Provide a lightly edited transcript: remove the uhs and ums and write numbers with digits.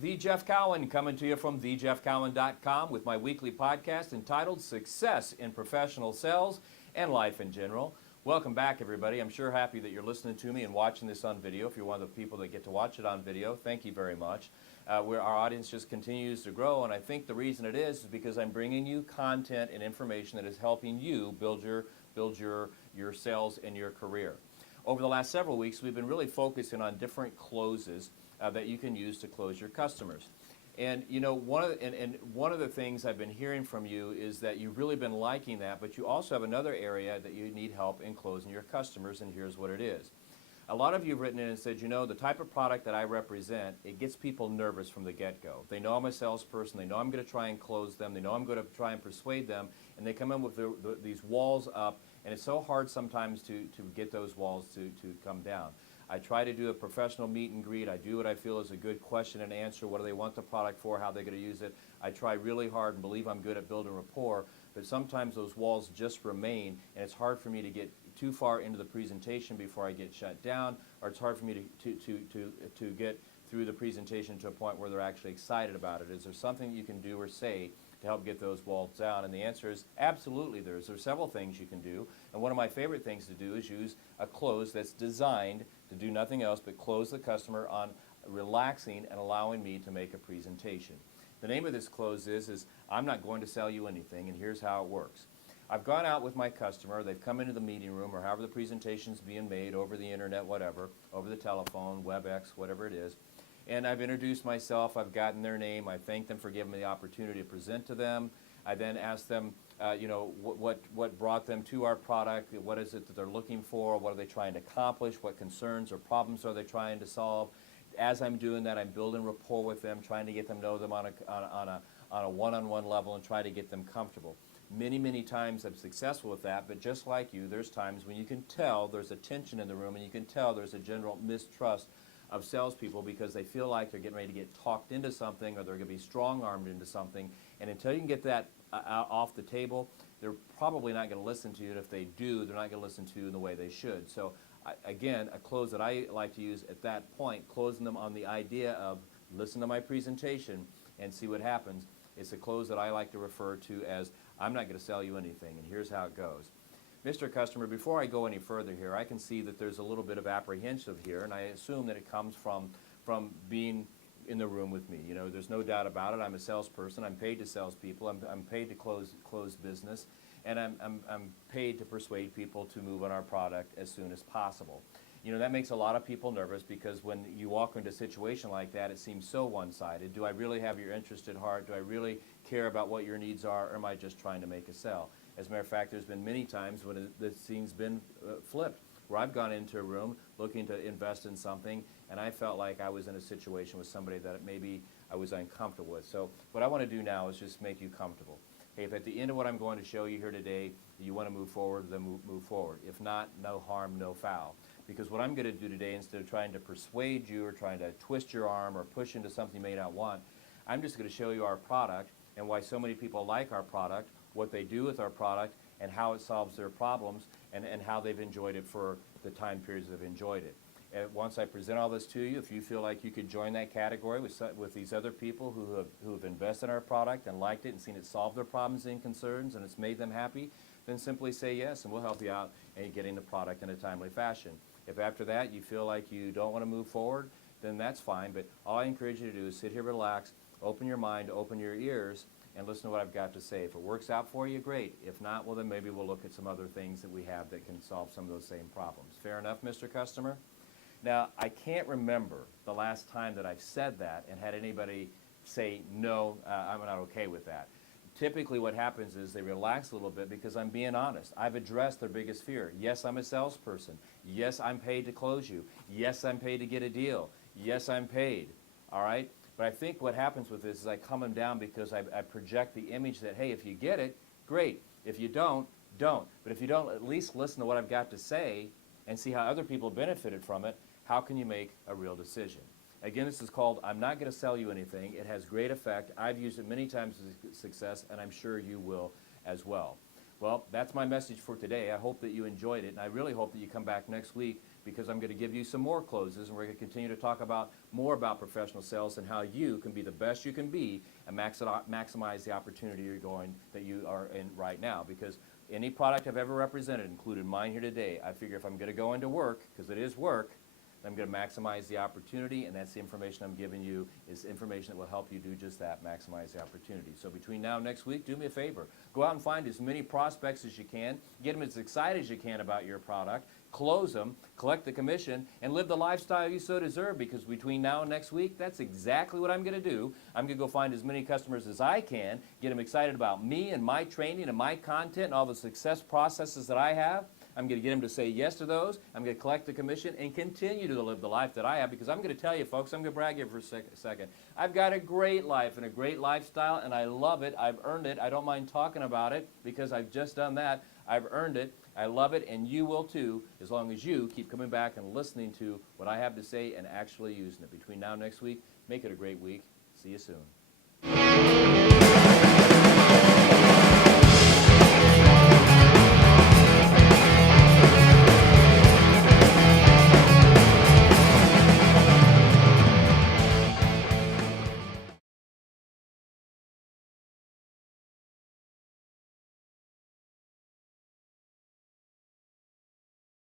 The Jeff Cowan coming to you from thejeffcowan.com with my weekly podcast entitled Success in Professional Sales and Life in General. Welcome back, everybody. I'm sure happy that you're listening to me and watching this on video. If you're one of the people that get to watch it on video, thank you very much. Our audience just continues to grow, and I think the reason it is because I'm bringing you content and information that is helping you build your sales and your career. Over the last several weeks, we've been really focusing on different closes that you can use to close your customers. And you know, one of the things I've been hearing from you is that you've really been liking that, but you also have another area that you need help in closing your customers, and here's what it is. A lot of you have written in and said, you know, the type of product that I represent, it gets people nervous from the get-go. They know I'm a salesperson, they know I'm going to try and close them, they know I'm going to try and persuade them, and they come in with these walls up, and it's so hard sometimes to get those walls to come down. I try to do a professional meet and greet. I do what I feel is a good question and answer. What do they want the product for? How they're going to use it? I try really hard and believe I'm good at building rapport, but sometimes those walls just remain, and it's hard for me to get too far into the presentation before I get shut down, or it's hard for me to get through the presentation to a point where they're actually excited about it. Is there something you can do or say to help get those walls down? And the answer is absolutely there's several things you can do, and one of my favorite things to do is use a close that's designed to do nothing else but close the customer on relaxing and allowing me to make a presentation. The name of this close is I'm not going to sell you anything, and here's how it works. I've gone out with my customer, they've come into the meeting room or however the presentation's being made over the internet, whatever, over the telephone, WebEx, whatever it is, and I've introduced myself, I've gotten their name, I thanked them for giving me the opportunity to present to them. I then asked them, you know, what brought them to our product, what is it that they're looking for, what are they trying to accomplish, what concerns or problems are they trying to solve. As I'm doing that, I'm building rapport with them, trying to get them to know them on a one-on-one level and try to get them comfortable. Many times I'm successful with that, but just like you, there's times when you can tell there's a tension in the room and you can tell there's a general mistrust of salespeople because they feel like they're getting ready to get talked into something or they're going to be strong-armed into something, and until you can get that off the table, they're probably not going to listen to you, and if they do, they're not going to listen to you in the way they should. So again, a close that I like to use at that point, closing them on the idea of listen to my presentation and see what happens. It's a close that I like to refer to as I'm not going to sell you anything, and here's how it goes. Mr. Customer, before I go any further here, I can see that there's a little bit of apprehension here, and I assume that it comes from being in the room with me. You know, there's no doubt about it. I'm a salesperson. I'm paid to salespeople. I'm paid to close business, and I'm paid to persuade people to move on our product as soon as possible. You know, that makes a lot of people nervous because when you walk into a situation like that, it seems so one-sided. Do I really have your interest at heart? Do I really care about what your needs are, or am I just trying to make a sell? As a matter of fact, there's been many times when the scene's been flipped, where I've gone into a room looking to invest in something, and I felt like I was in a situation with somebody that maybe I was uncomfortable with. So what I want to do now is just make you comfortable. Hey, if at the end of what I'm going to show you here today, you want to move forward, then move forward. If not, no harm, no foul. Because what I'm going to do today, instead of trying to persuade you or trying to twist your arm or push into something you may not want, I'm just going to show you our product and why so many people like our product, what they do with our product, and how it solves their problems, and how they've enjoyed it for the time periods they've enjoyed it. And once I present all this to you, if you feel like you could join that category with these other people who have invested in our product and liked it and seen it solve their problems and concerns and it's made them happy, then simply say yes and we'll help you out in getting the product in a timely fashion. If after that you feel like you don't want to move forward, then that's fine, but all I encourage you to do is sit here, relax, open your mind, open your ears, and listen to what I've got to say. If it works out for you, great. If not, well then maybe we'll look at some other things that we have that can solve some of those same problems. Fair enough, Mr. Customer? Now, I can't remember the last time that I've said that and had anybody say, no, I'm not okay with that. Typically what happens is they relax a little bit because I'm being honest. I've addressed their biggest fear. Yes, I'm a salesperson. Yes, I'm paid to close you. Yes, I'm paid to get a deal. Yes, I'm paid. All right? But I think what happens with this is I calm them down because I project the image that, hey, if you get it, great. If you don't, don't. But if you don't, at least listen to what I've got to say and see how other people benefited from it. How can you make a real decision? Again, this is called I'm not going to sell you anything. It has great effect. I've used it many times as success, and I'm sure you will as well. Well, that's my message for today. I hope that you enjoyed it, and I really hope that you come back next week because I'm going to give you some more closes, and we're going to continue to talk about more about professional sales and how you can be the best you can be and maximize the opportunity that you are in right now. Because any product I've ever represented, including mine here today, I figure if I'm going to go into work, because it is work, I'm going to maximize the opportunity, and that's the information I'm giving you is information that will help you do just that, maximize the opportunity. So between now and next week, do me a favor. Go out and find as many prospects as you can. Get them as excited as you can about your product. Close them, collect the commission, and live the lifestyle you so deserve, because between now and next week, that's exactly what I'm going to do. I'm going to go find as many customers as I can, get them excited about me and my training and my content and all the success processes that I have. I'm going to get them to say yes to those. I'm going to collect the commission and continue to live the life that I have, because I'm going to tell you, folks, I'm going to brag here for a second. I've got a great life and a great lifestyle, and I love it. I've earned it. I don't mind talking about it because I've just done that. I've earned it. I love it, and you will too, as long as you keep coming back and listening to what I have to say and actually using it. Between now and next week, make it a great week. See you soon.